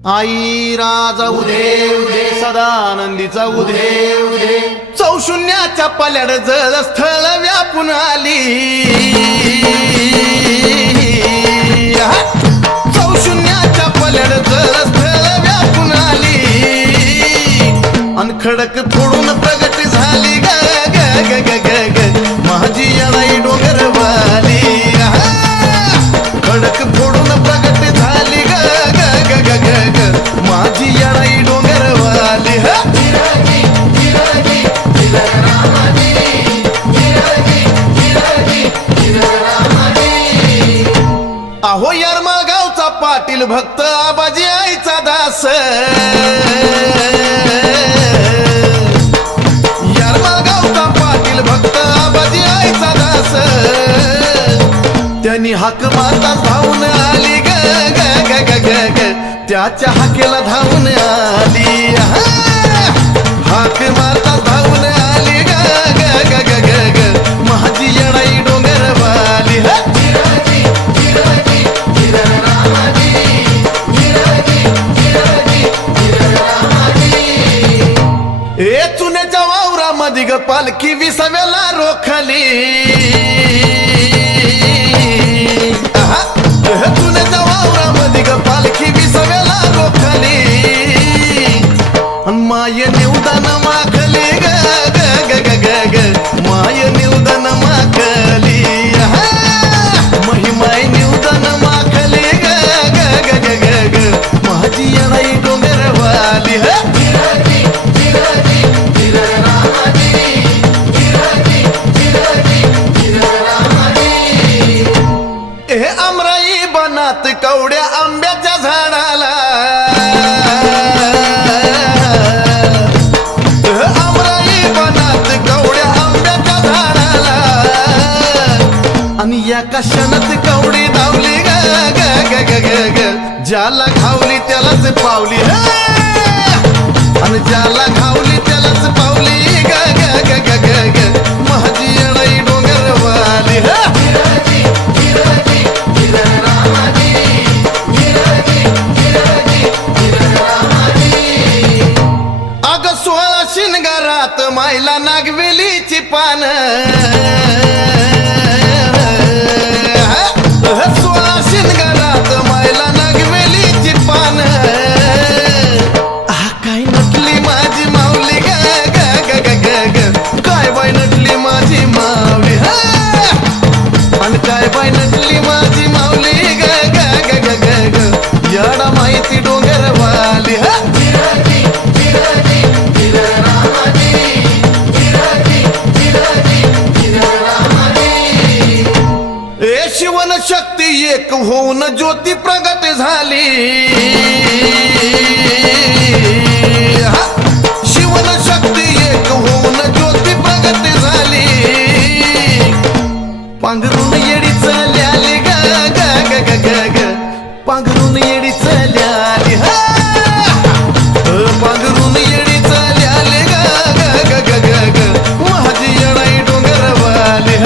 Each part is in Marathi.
आई राजा उदे उदे सदानंदीचा उदे उदे चौशून्याच्या पल्याड जळ स्थळ व्यापून आली चौशून्याच्या पल्याड जळ स्थळ व्यापून आली अन खडक फोडून प्रगट झाली ग ग ग ग ग ग माझी येणाई डोंगरवाली खडक फोडून प्रगट झाली ग ग ग ग ग माझी येणाई डोंगरवाली अहो यरमाळ गावचा पाटील भक्त आबाजी आईचा दास यरमाळ गावचा पाटील भक्त आबाजी आईचा दास त्यांनी हाक मारता धावून आली ग ग ग ग ग ग त्याच्या हाकेला धावून आली हाक मारता धावून आली ग ग ग ग ग ग माझी येणाई डोंगरवाली ए चुन्याच्या वावरामध्ये ग पालखी विसाव्याला रोखली चुन्याच्या वावरामध्ये ग पालखी विसाव्याला रोखली माय निवदान माखली ग ग ग ग ग ग माय निवदान माखली महिमाय निवदान माखली ग ग ग ग ग ग माझी येणाई डोंगरवाली अमराई बनात कवड्या आंब्याच्या झाडाला अमराई बनात कवड्या आंब्याच्या झाडाला आणि या कशानत कवडी धावली ग ग ग ग ग ग ज्याला खावली त्यालाच पावली आणि ज्याला खावली त्यालाच पावली ग ग ग ग ग ग माझी येणाई डोंगरवाली अग 16 शिनगारात मायला नागवेलीची पान 16 शिनगारात मायला नागवेलीची पान काय नटली माझी माऊली ग ग ग ग ग ग काय बाय नटली माझी माऊली आणि काय बाय नटली माझी माऊली ग ग ग ग ग ग याडा माहिती डोंगरवाली ए शिवन शक्ती एक होऊन ज्योती प्रगट झाली शिवन शक्ती एक होऊन ज्योती प्रगट झाली पांघरून येडी चल्याली ग ग ग ग ग ग पांघरून येडी चल्याली पांघरून येडी चल्याली ग ग ग ग ग ग माझी येणाई डोंगरवाली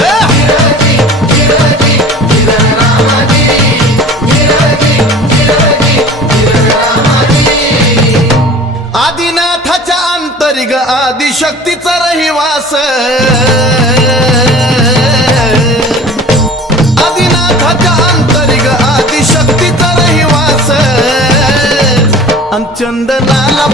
आदिनाथाच्या अंतरी ग आदिशक्तीचा रहिवास आदिनाथाच्या अंतरी ग आदिशक्तीचा रहिवास चंदनाला